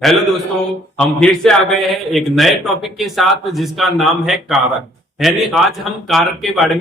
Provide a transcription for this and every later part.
Hello दोस्तों, हम फिर से आ गए हैं एक नए टॉपिक के साथ जिसका नाम है कारक। यानी आज हम कारक के बारे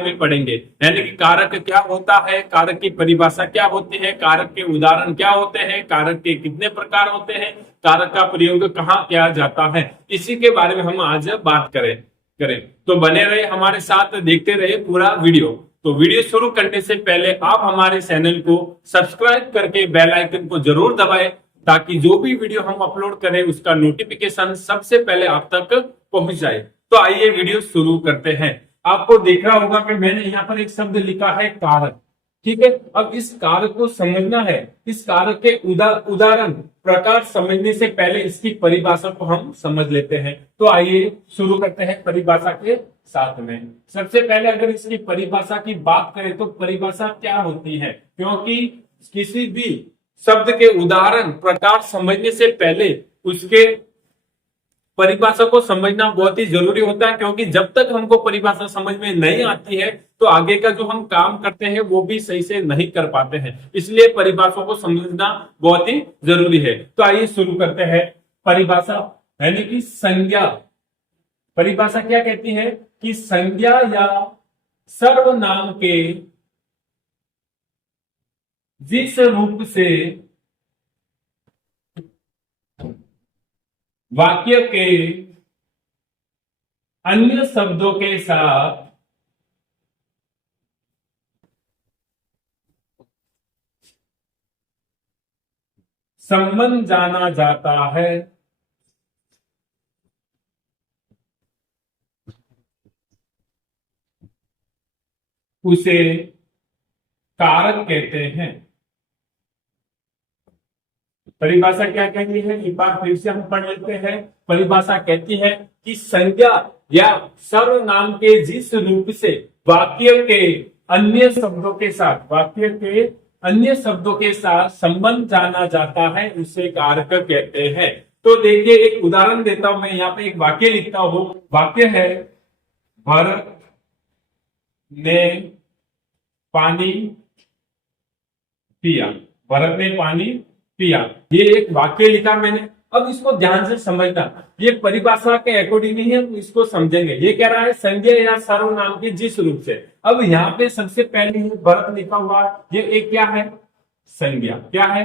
में पढ़ेंगे। यानी कि कारक क्या होता है, कारक की परिभाषा क्या होती है, कारक के उदाहरण क्या होते हैं, कारक के कितने प्रकार होते हैं, कारक का प्रयोग कहाँ किया जाता है, इसी के बारे में हम आज बात करें करें तो बने रहे हमारे साथ, देखते रहे पूरा वीडियो। तो वीडियो शुरू करने से पहले आप हमारे चैनल को सब्सक्राइब करके बेल आइकन को जरूर दबाएं, ताकि जो भी वीडियो हम अपलोड करें उसका नोटिफिकेशन सबसे पहले आप तक पहुंच जाए। तो आइए वीडियो शुरू करते हैं। आपको देख रहा होगा कि मैंने यहाँ पर एक शब्द लिखा है कारक। ठीक है, अब इस कारक को समझना है। इस कारक के उदाहरण प्रकार समझने से पहले इसकी परिभाषा को हम समझ लेते हैं। तो आइए शुरू करते हैं परिभाषा के साथ में। सबसे पहले अगर इसकी परिभाषा की बात करें तो परिभाषा क्या होती है, क्योंकि किसी भी शब्द के उदाहरण प्रकार समझने से पहले उसके परिभाषा को समझना बहुत ही जरूरी होता है, क्योंकि जब तक हमको परिभाषा समझ में नहीं आती है तो आगे का जो हम काम करते हैं वो भी सही से नहीं कर पाते हैं। इसलिए परिभाषा को समझना बहुत ही जरूरी है। तो आइए शुरू करते हैं। परिभाषा यानी कि संज्ञा। परिभाषा क्या कहती है कि संज्ञा या सर्वनाम के जिस रूप से वाक्य के अन्य शब्दों के साथ संबंध जाना जाता है, उसे कारक कहते हैं। परिभाषा क्या कहती है, एक बार फिर से हम पढ़ लेते हैं। परिभाषा कहती है कि संज्ञा या सर्वनाम के जिस रूप से वाक्य के अन्य शब्दों के साथ संबंध जाना जाता है उसे कारक कहते हैं। तो देखिए, एक उदाहरण देता हूं मैं। यहाँ पे एक वाक्य लिखता हूं। वाक्य है, भरत ने पानी पिया। भरत ने पानी पिया, ये एक वाक्य लिखा मैंने। अब इसको ध्यान से समझना, ये परिभाषा के अकॉर्डिंग ही हम इसको समझेंगे। ये कह रहा है संज्ञा या सर्वनाम के जिस रूप से। अब यहाँ पे सबसे पहले भरत लिखा हुआ, ये एक क्या है, संज्ञा। क्या है,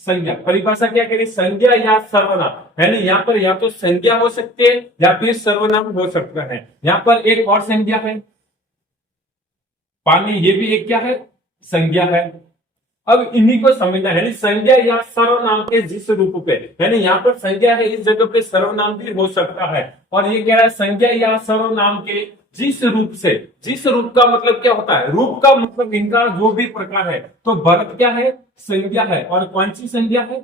संज्ञा। परिभाषा क्या कह रही है, संज्ञा या सर्वनाम। यानी यहाँ पर या तो संज्ञा हो सकती है या फिर सर्वनाम हो सकता है। यहाँ पर एक और संज्ञा है, पानी, ये भी एक क्या है, संज्ञा है। अब इन्हीं को समझना है। संज्ञा या सर्वनाम के जिस रूप पे, यानी यहाँ पर संज्ञा है, इस जगह पे सर्वनाम भी हो सकता है। और ये कह रहा है संज्ञा या सर्वनाम के जिस रूप से। जिस रूप का मतलब क्या होता है, रूप का मतलब इनका जो भी प्रकार है। तो भरत क्या है, संज्ञा है। और कौन सी संज्ञा है,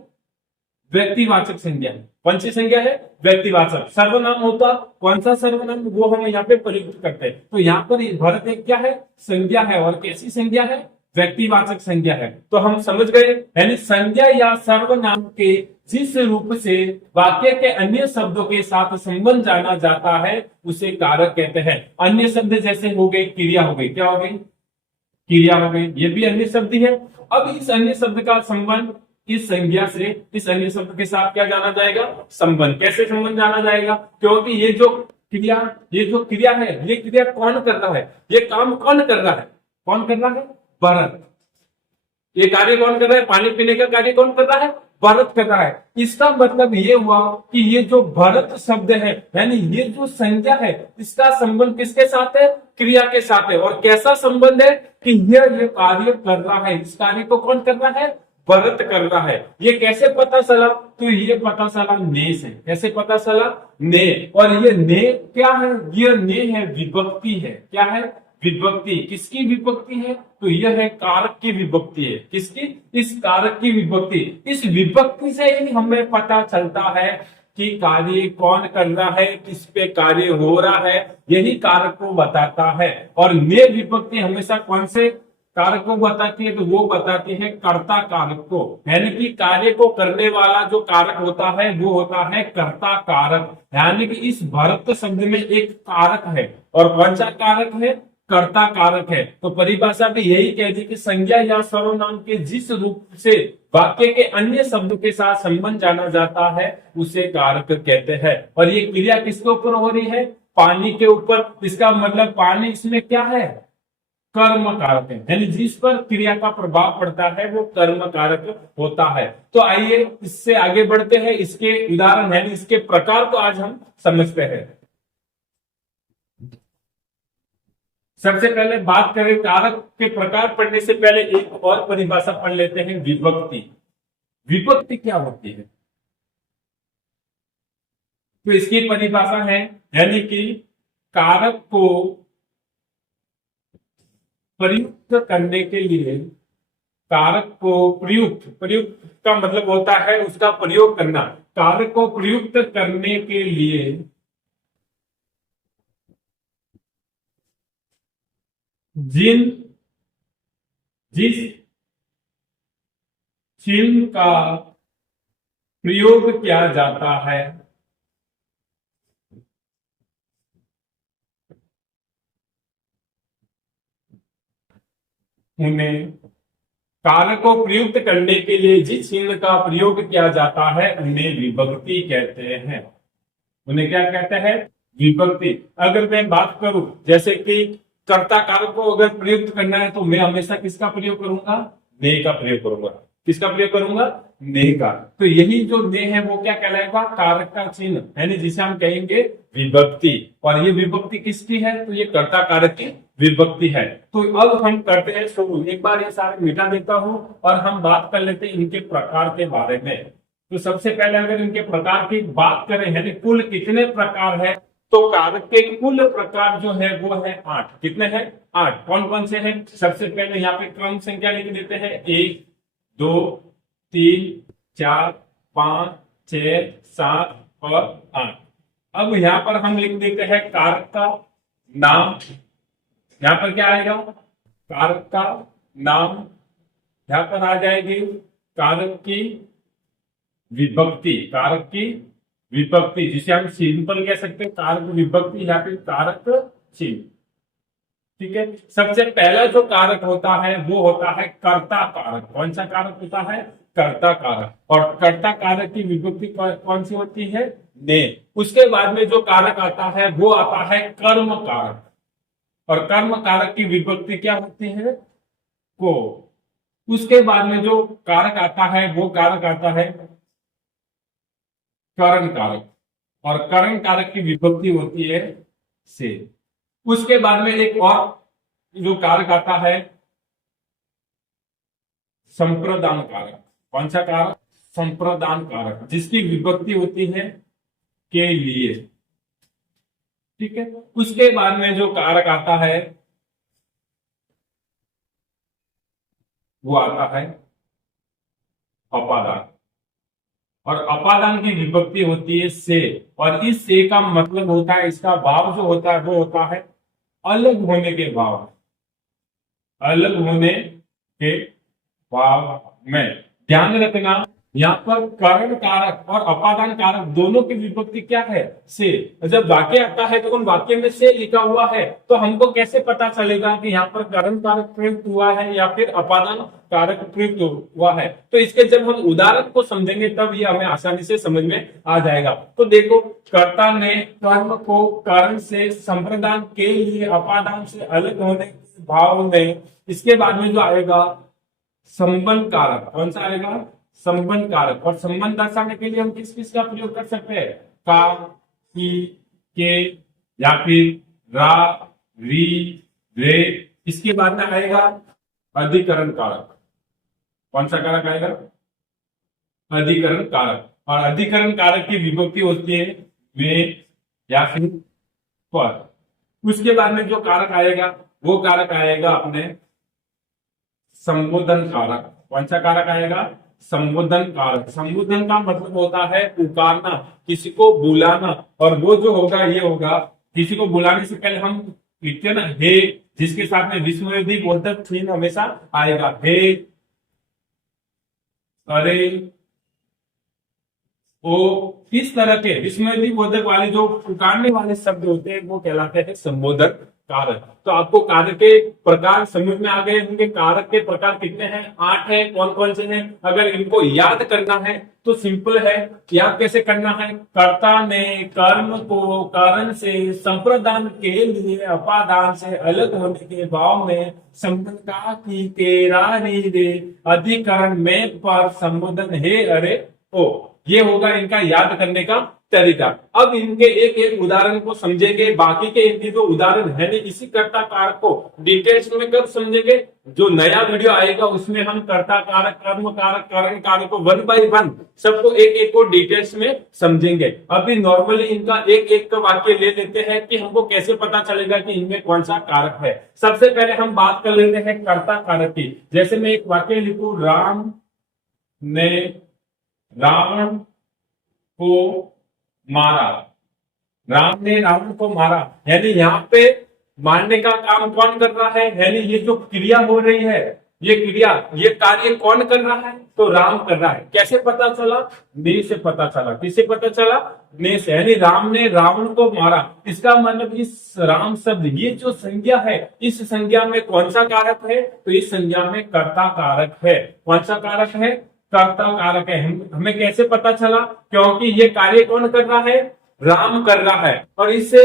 व्यक्तिवाचक संज्ञा है। कौन सी संज्ञा है, व्यक्तिवाचक। सर्वनाम होता कौन सा सर्वनाम, वो हम यहाँ पे प्रयुक्त करते हैं। तो यहाँ पर भरत एक क्या है, संज्ञा है। और कैसी संज्ञा है, व्यक्तिवाचक संज्ञा है। तो हम समझ गए। यानी संज्ञा या सर्वनाम के जिस रूप से वाक्य के अन्य शब्दों के साथ संबंध जाना जाता है उसे कारक कहते हैं। अन्य शब्द जैसे हो गए, क्रिया हो गई। क्या हो गई, क्रिया हो गई, ये भी अन्य शब्द है। अब इस अन्य शब्द का संबंध इस संज्ञा से इस अन्य शब्द के साथ क्या जाना जाएगा, संबंध। कैसे संबंध जाना जाएगा, क्योंकि ये जो क्रिया है, ये क्रिया कौन कर रहा है, ये काम कौन कर रहा है, कौन कर रहा है, भरत। ये कार्य कौन कर रहा है, पानी पीने का कार्य कौन कर रहा है, भरत कर रहा है। इसका मतलब ये हुआ कि ये जो भरत शब्द है, यानी ये जो संज्ञा है, इसका संबंध किसके साथ है, क्रिया के साथ है। और कैसा संबंध है कि ये कार्य कर रहा है, इस कार्य को कौन कर रहा है, भरत कर रहा है। ये कैसे पता चला, तो ये पता चला ने से। कैसे पता चला, ने। और ये ने क्या है, ये ने है, विभक्ति है। क्या है, विभक्ति। किसकी विभक्ति है, तो यह है कारक की विभक्ति है। किसकी, इस कारक की विभक्ति। इस विभक्ति से ही हमें पता चलता है कि कार्य कौन कर रहा है, किस पे कार्य हो रहा है, यही कारक को बताता है। और ने विभक्ति हमेशा कौन से कारक को बताती है, तो वो बताती है कर्ता कारक को। यानी कि कार्य को करने वाला जो कारक होता है वो होता है कर्ता कारक। यानी कि इस भरत शब्द में एक कारक है। और कौन सा कारक है, कर्ता कारक है। तो परिभाषा भी यही कहती कि संज्ञा या सर्वनाम के जिस रूप से वाक्य के अन्य शब्दों के साथ संबंध जाना जाता है उसे कारक कहते हैं। और ये क्रिया किसके ऊपर हो रही है? पानी के ऊपर। इसका मतलब पानी इसमें क्या है? कर्म कारक है, यानी जिस पर क्रिया का प्रभाव पड़ता है वो कर्म कारक होता है। तो आइए इससे आगे बढ़ते हैं, इसके उदाहरण यानी इसके प्रकार को आज हम समझते हैं। सबसे पहले बात करें कारक के प्रकार पढ़ने से पहले एक और परिभाषा पढ़ लेते हैं, विभक्ति। विभक्ति क्या होती है? तो इसकी परिभाषा है यानी कि कारक को प्रयुक्त करने के लिए, कारक को प्रयुक्त, प्रयुक्त का मतलब होता है उसका प्रयोग करना। कारक को प्रयुक्त करने के लिए जिस चिन्ह का प्रयोग किया जाता है उन्हें, कारक को प्रयुक्त करने के लिए जिस चिन्ह का प्रयोग किया जाता है उन्हें विभक्ति कहते हैं। उन्हें क्या कहते हैं? विभक्ति। अगर मैं बात करूं जैसे कि कर्ता कारक को अगर प्रयुक्त करना है तो मैं हमेशा किसका प्रयोग करूंगा? ने का प्रयोग करूंगा। किसका प्रयोग करूंगा? ने का। तो यही जो ने है वो क्या कहलाएगा? कारक का चिन्ह, यानी जिसे हम कहेंगे विभक्ति। और ये विभक्ति किसकी है? तो ये कर्ता कारक की विभक्ति है। तो अब हम करते हैं शुरू। एक बार ये सारे मिटा देता हूं और हम बात कर लेते हैं इनके प्रकार के बारे में। तो सबसे पहले अगर इनके प्रकार की बात करें, यानी कुल कितने प्रकार है, तो कारक के कुल प्रकार जो है वो है 8। कितने हैं? 8। कौन कौन से हैं? सबसे पहले यहाँ पे क्रम संख्या लिख देते हैं, 1 2 3 4 5 6 7 और 8। अब यहाँ पर हम लिख देते हैं कारक का नाम। यहाँ पर क्या आएगा? कारक का नाम। यहाँ पर आ जाएगी कारक की विभक्ति। कारक की विभक्ति जिसे हम सिंपल कह सकते हैं कारक विभक्ति या फिर कारक चिन्ह। ठीक है। सबसे पहला जो कारक होता है वो होता है कर्ता कारक। कौन सा कारक होता है? कर्ता कारक। और कर्ता कारक की विभक्ति कौन सी होती है? ने। उसके बाद में जो कारक आता है वो आता है कर्म कारक। और कर्म कारक की विभक्ति क्या होती है? को। उसके बाद में जो कारक आता है वो कारक आता है करण कारक। और करण कारक की विभक्ति होती है से। उसके बाद में एक और जो कारक आता है संप्रदान कारक। कौन सा कारक? संप्रदान कारक, जिसकी विभक्ति होती है के लिए। ठीक है। उसके बाद में जो कारक आता है वो आता है अपादान। और अपादान की विभक्ति होती है से। और इस से का मतलब होता है, इसका भाव जो होता है वो होता है अलग होने के भाव। अलग होने के भाव में ध्यान रखना, यहाँ पर करण कारक और अपादान कारक दोनों की विभक्ति क्या है? से। जब वाक्य आता है तो उन वाक्य में से लिखा हुआ है तो हमको कैसे पता चलेगा कि यहाँ पर करण कारक प्रयुक्त हुआ है या फिर अपादान कारक प्रयुक्त हुआ है? तो इसके जब हम उदाहरण को समझेंगे तब ये हमें आसानी से समझ में आ जाएगा। तो देखो, कर्ता ने कर्म को कारण से, संप्रदान के लिए, अपादान से अलग होने के भाव में। इसके बाद में जो आएगा संबंध कारक। कौन सा आएगा? संबंध कारक। और संबंध दर्शाने के लिए हम किस किस का प्रयोग कर सकते हैं? का, की, के या फिर रा, री, रे। इसके बाद में आएगा अधिकरण कारक। कौन सा कारक आएगा? अधिकरण कारक। और अधिकरण कारक की विभक्ति होती है वे या फिर पर। उसके बाद में जो कारक आएगा वो कारक आएगा अपने संबोधन कारक। कौन सा कारक आएगा? संबोधन कारक। संबोधन का मतलब होता है पुकारना, किसी को बुलाना। और वो जो होगा ये होगा, किसी को बुलाने से पहले हम लिखते हैं ना हे, जिसके साथ में विस्मयदी बोधक चिन्ह हमेशा आएगा। हे, अरे, ओ, इस तरह के विस्मयदी बोधक वाले जो पुकारने वाले शब्द होते हैं वो कहलाते हैं संबोधन कारक। तो आपको कारक के प्रकार समझ में आ गए होंगे। कारक के प्रकार कितने हैं? 8 है। कौन कौन से हैं? अगर इनको याद करना है तो सिंपल है। याद कैसे करना है? कर्ता ने कर्म को कारण से संप्रदान के लिए अपादान से अलग होने के भाव में संबंध का की तेरा रे अधिकरण में पर संबोधन हे अरे ओ। ये होगा इनका याद करने का तरीका। अब इनके एक एक उदाहरण को समझेंगे। बाकी के इनके जो उदाहरण है नहीं, इसी कर्ता कारक को डिटेल्स में कब समझेंगे? जो नया वीडियो आएगा उसमें हम कर्ता कारक, कर्म कारक, कारण कारक को 1 बाय 1 सबको एक एक को डिटेल्स में समझेंगे। अभी नॉर्मली इनका एक एक का वाक्य ले लेते हैं कि हमको कैसे पता चलेगा कि इनमें कौन सा कारक है। सबसे पहले हम बात कर लेते हैं कर्ता कारक की। जैसे मैं एक वाक्य लिखूं, राम ने रावण को मारा। राम ने रावण को मारा, यानी यहाँ पे मारने का काम कौन कर रहा है? यानी ये जो क्रिया हो रही है, ये क्रिया, ये कार्य कौन कर रहा है? तो राम कर रहा है। कैसे पता चला? ने से पता चला। किससे पता चला? ने से। यानी राम ने रावण को मारा। इसका मतलब इस राम शब्द, ये जो संज्ञा है, इस संज्ञा में कौन सा कारक है? तो इस संज्ञा में कर्ता कारक है। कौन सा कारक है? कर्ता कारक है। हमें कैसे पता चला? क्योंकि ये कार्य कौन कर रहा है? राम कर रहा है। और इससे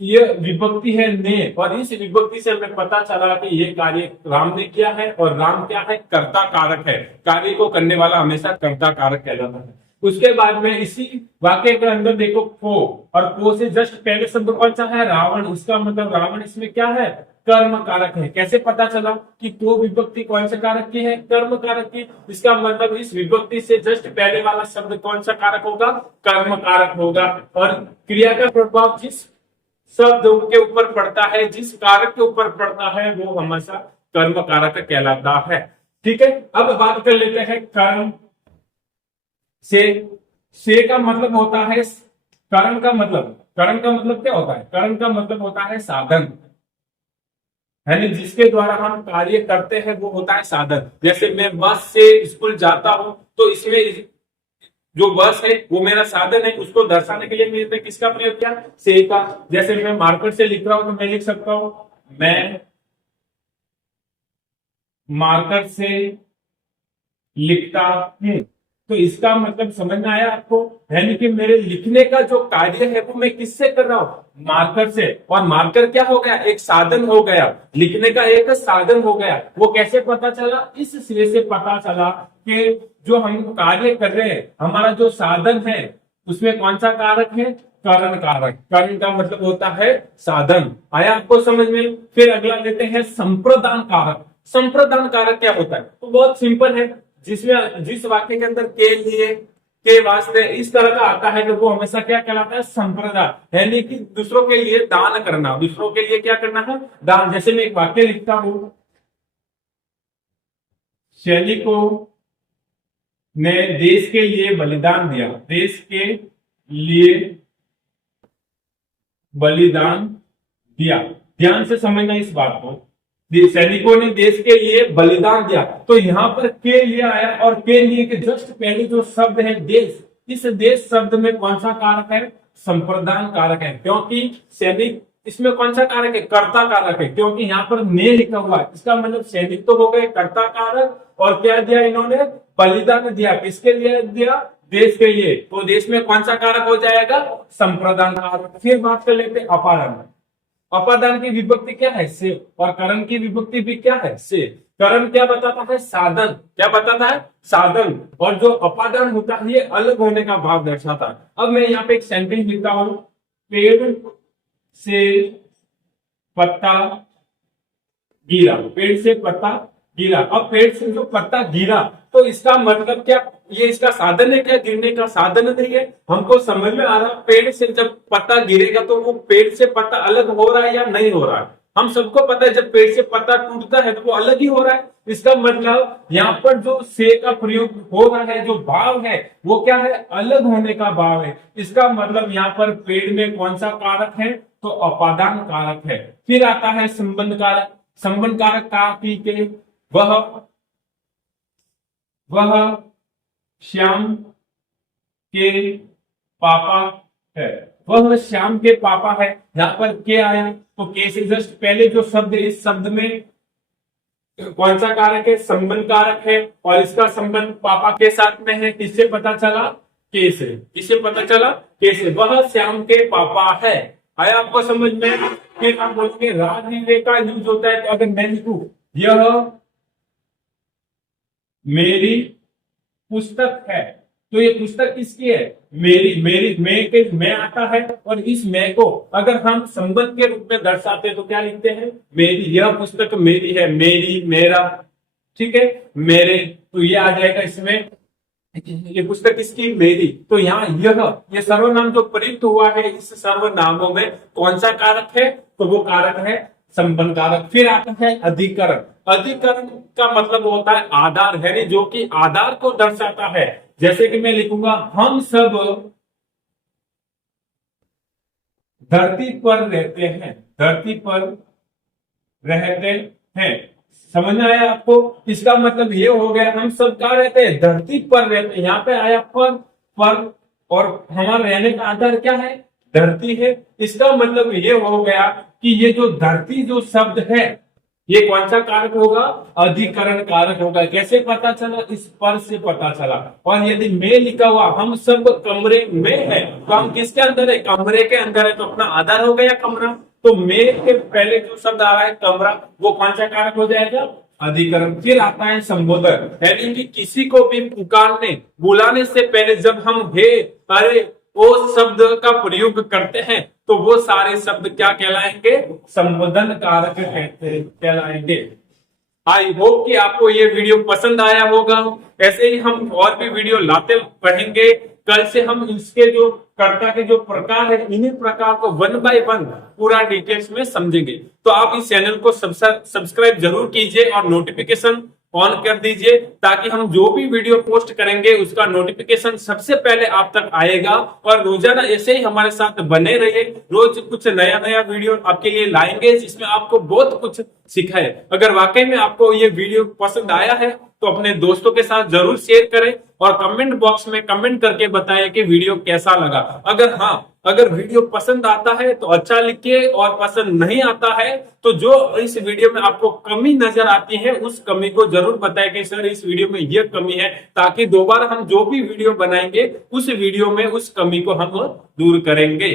ये विभक्ति है ने, और इस विभक्ति से हमें पता चला कि ये कार्य राम ने किया है। और राम क्या है? कर्ता कारक है। कार्य को करने वाला हमेशा कर्ता कारक कहलाता है। उसके बाद में इसी वाक्य के अंदर देखो को, और को से जस्ट पहले शब्द कौन सा है? रावण। इसका मतलब रावण इसमें क्या है? कर्म कारक है। कैसे पता चला कि को विभक्ति कौन से कारक की है? कर्म कारक की। इसका मतलब इस विभक्ति से जस्ट पहले वाला शब्द कौन सा कारक होगा? कर्म कारक होगा। और क्रिया का प्रभाव जिस शब्द के ऊपर पड़ता है, जिस कारक के ऊपर पड़ता है, वो हमेशा कर्म कारक कहलाता है। ठीक है, अब बात कर लेते हैं कर्म से का मतलब होता है करण का मतलब। करण का मतलब क्या होता है? करण का मतलब होता है साधन, यानी जिसके द्वारा हम कार्य करते हैं वो होता है साधन। जैसे मैं बस से स्कूल जाता हूं, तो इसमें जो बस है वो मेरा साधन है। उसको दर्शाने के लिए मैंने किसका प्रयोग किया? से का। जैसे मैं मार्कर से लिख रहा हूं तो मैं लिख सकता हूं, मैं मार्कर से लिखता हूं। तो इसका मतलब समझ में आया आपको? यानी कि मेरे लिखने का जो कार्य है वो मैं किससे कर रहा हूं? मार्कर से। और मार्कर क्या हो गया? एक साधन हो गया, लिखने का एक साधन हो गया। वो कैसे पता चला? इस सिरे से पता चला कि जो हम कार्य कर रहे हैं, हमारा जो साधन है उसमें कौन सा कारक है? करण कारक। करण का मतलब होता है साधन। आया आपको समझ में? फिर अगला लेते हैं संप्रदान कारक। संप्रदान कारक क्या होता है? तो बहुत सिंपल है। जिसमें जिस वाक्य के अंदर के लिए, के वास्ते इस तरह का आता है तो वो हमेशा क्या कहलाता है? संप्रदान। यानी कि दूसरों के लिए दान करना। दूसरों के लिए क्या करना है? दान। जैसे मैं एक वाक्य लिखता हूं, सैनिकों ने देश के लिए बलिदान दिया। देश के लिए बलिदान दिया। ध्यान से समझना इस बात को। सैनिकों ने देश के लिए बलिदान दिया, तो यहाँ पर के लिए आया, और के लिए के जस्ट पहले जो शब्द है देश, इस देश शब्द में कौन सा कारक है? संप्रदान कारक है। क्योंकि सैनिक, इसमें कौन सा कारक है? कर्ता कारक है। क्योंकि यहाँ पर ने लिखा हुआ है, इसका मतलब सैनिक तो हो गए कर्ता कारक, और क्या दिया इन्होंने? बलिदान दिया। किसके लिए दिया? देश के लिए। तो देश में कौन सा कारक हो जाएगा? संप्रदान कारक। फिर बात कर लेते हैं अपादान। अपादान की विभक्ति क्या है? से। और करण की विभक्ति भी क्या है? से। करण क्या बताता है? साधन। क्या बताता है? साधन। और जो अपादान होता है ये अलग होने का भाव दर्शाता है। अब मैं यहाँ पे एक सेंटेंस लिखता हूं, पेड़ से पत्ता गिरा। पेड़ से पत्ता गिरा। अब पेड़ से जो पत्ता गिरा, तो इसका मतलब क्या? ये इसका साधन है क्या? गिरने का साधन नहीं है। हमको समझ में आ रहा, पेड़ से जब पत्ता गिरेगा तो वो पेड़ से पत्ता अलग हो रहा है या नहीं हो रहा है? हम सबको पता है जब पेड़ से पत्ता टूटता है तो वो अलग ही हो रहा है। इसका मतलब यहाँ पर जो से का प्रयोग हो रहा है, जो भाव है वो क्या है? अलग होने का भाव है। इसका मतलब यहाँ पर पेड़ में कौन सा कारक है? तो अपादान कारक है। फिर आता है संबंध कारक। संबंध कारक का के वह श्याम के पापा है। वह श्याम के पापा है। यहाँ पर के आया तो के से जस्ट पहले जो शब्द, इस शब्द में कौन सा कारक है? संबंध कारक है, और इसका संबंध पापा के साथ में है। किससे पता चला? के से। किससे पता चला? के से। वह श्याम के पापा है। आया आपको समझ में? फिर आप बोलेंगे राग रे का यूज होता है, तो अगर मैं लिखूं यह मेरी पुस्तक है, तो ये पुस्तक किसकी है? मेरी। मेरी मैं आता है, और इस मैं को अगर हम संबंध के रूप में दर्शाते हैं तो क्या लिखते हैं? मेरी। यह पुस्तक मेरी है, मेरी, मेरा, ठीक है, मेरे, तो ये आ जाएगा इसमें, ये पुस्तक किसकी? मेरी। तो यहाँ ये सर्वनाम जो प्रयुक्त हुआ है, इस सर्वनामों में कौन सा कारक है? तो वो कारक है संबंध कारक। फिर आता है अधिकरण। अधिकरण का मतलब होता है आधार, है जो कि आधार को दर्शाता है। जैसे कि मैं लिखूंगा हम सब धरती पर रहते हैं। धरती पर रहते हैं। समझ में आया आपको? इसका मतलब ये हो गया हम सब कहाँ रहते हैं? धरती पर रहते हैं। यहाँ पे आया पर, और हमारा रहने का आधार क्या है? धरती है। इसका मतलब ये हो गया कि ये जो धरती जो शब्द है, ये कौन सा कारक होगा? अधिकरण कारक होगा। कैसे पता चला? इस पर से पता चला। और यदि में लिखा हुआ हम सब कमरे में है, तो हम किसके अंदर है? कमरे के अंदर है, तो अपना आधार हो गया कमरा। तो में के पहले जो शब्द आ रहा है कमरा, वो कौन सा कारक हो जाएगा? अधिकरण। फिर आता है संबोधन, यानी कि किसी को भी पुकारने बुलाने से पहले जब हम हे, अरे, वो शब्द का प्रयोग करते हैं, तो वो सारे शब्द क्या कहलाएंगे? संबोधन कारक कहलाएंगे। आई होप कि आपको ये वीडियो पसंद आया होगा। ऐसे ही हम और भी वीडियो लाते रहेंगे। कल से हम इसके जो कर्ता के जो प्रकार है, इन्हीं प्रकार को 1 बाय 1 पूरा डिटेल्स में समझेंगे। तो आप इस चैनल को सब्सक्राइब जरूर कीजिए और नोटिफिकेशन ऑन कर दीजिए, ताकि हम जो भी वीडियो पोस्ट करेंगे उसका नोटिफिकेशन सबसे पहले आप तक आएगा। और रोजाना ऐसे ही हमारे साथ बने रहिए। रोज कुछ नया नया वीडियो आपके लिए लाएंगे, जिसमें आपको बहुत कुछ सिखाए। अगर वाकई में आपको ये वीडियो पसंद आया है, तो अपने दोस्तों के साथ जरूर शेयर करें, और कमेंट बॉक्स में कमेंट करके बताएं कि वीडियो कैसा लगा। अगर वीडियो पसंद आता है तो अच्छा लिखिए, और पसंद नहीं आता है तो जो इस वीडियो में आपको कमी नजर आती है, उस कमी को जरूर बताएं कि सर इस वीडियो में यह कमी है, ताकि दोबारा हम जो भी वीडियो बनाएंगे उस वीडियो में उस कमी को हम दूर करेंगे।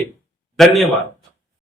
धन्यवाद।